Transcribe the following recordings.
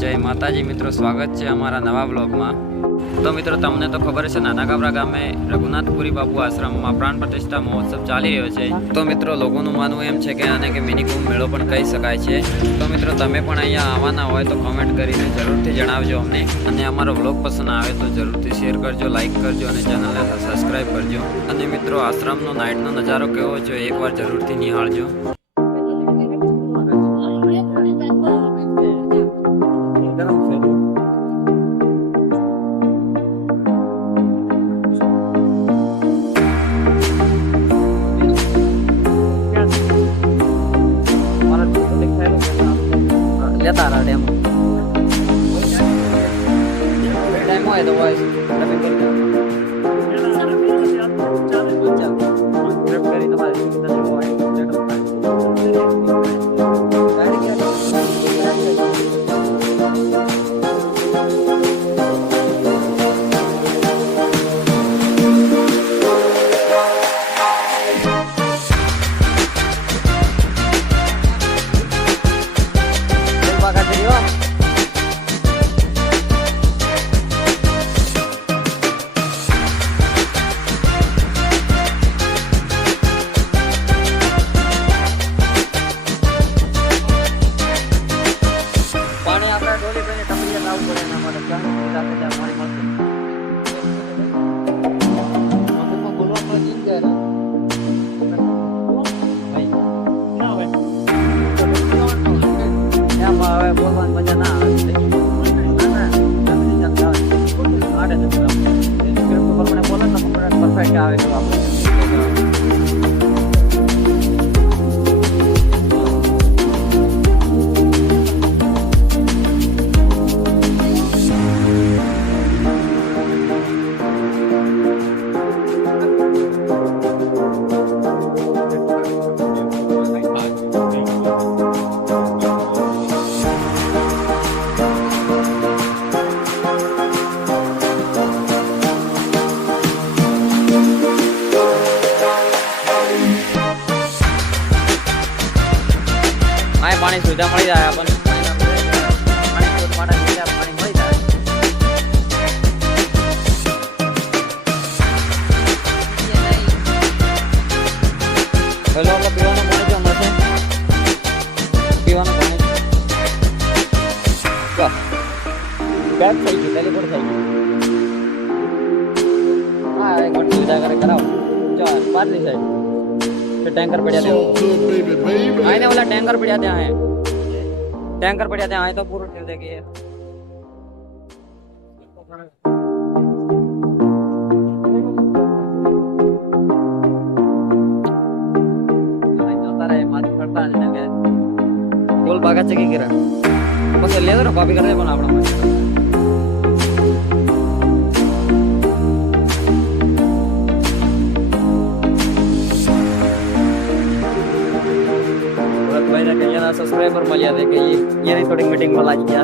जय माताजी मित्रों, स्वागत है अमरा नवा ब्लॉग में। तो मित्रों तमने तो खबर है नाना गाबरा गामे रघुनाथपुरी बापू आश्रम में प्राण प्रतिष्ठा महोत्सव चाली रह्यो छे। तो मित्रों लोगोनुं मानवुं एम छे के आने के मिनी कुंभ मेळो पण कही शकाय छे। तो मित्रों तमे पण अहींया आववाना होय तो कमेंट करीने जरूरथी जणावजो अमने, अने अमारो ब्लॉग पसंद आवे तो जरूरथी शेर करजो, लाइक करजो अने चेनलने सब्सक्राइब करजो। अने मित्रों आश्रमनो नाइटनो नजारो केवो छे एकवार जरूरथी निहाळजो। लेता रहा डेमो डेमो है तो वॉइस डबिंग कर करी बोलवान मजा ना परफेक्ट आवे पानी सुविधा मળી જાય આપણને પાણી શોધ માટે સુવિધા પાણી મળી જાય। હેલો આપણે પીવાનું પાણી જો મળશે પીવાનું પાણી વાહ બેક થઈ ગયું ટેલિપોર્ટ થઈ ગયું। હા એક ઘણી સુવિધા કરે કરાવો ચાલ પાછલી સાઈડ टैंकर पड़ा थे आए वाला टैंकर पड़ा थे आए टैंकर पड़ा थे आए तो पूरा ठेल देगी बोल भागा चेक गिरा बस ले दो ना कॉपी कर दे बना अपना सब्सक्राइबर मजा दे के ये नहीं थोड़ी मीटिंग में लागी गया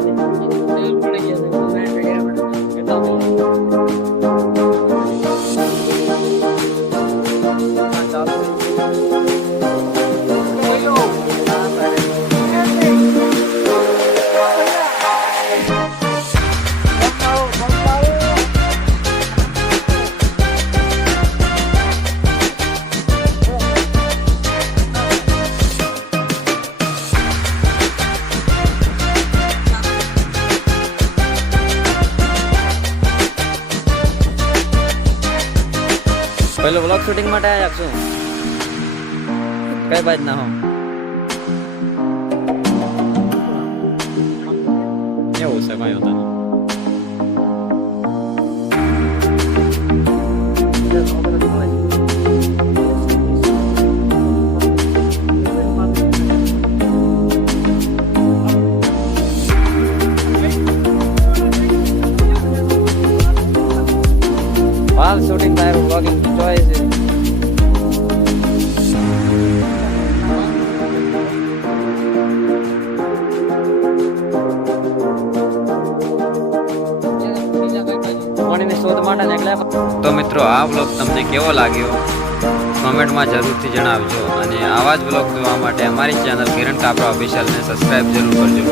पहले व्लॉग शूटिंग માટે આયા છું કઈ બાજ ના હો એવું છે ભાઈ હોતા हाल शूटिंग टाइम व्लॉगिंग चॉइस है तो मित्रों आ व्लॉग तमने केवो लाग्यो कमेंट में जरूर थी जणावजो अने आवा ज व्लॉग जोवा माटे अमारी चेनल किरण कापरा ऑफिशियल ने सब्सक्राइब जरूर करजो।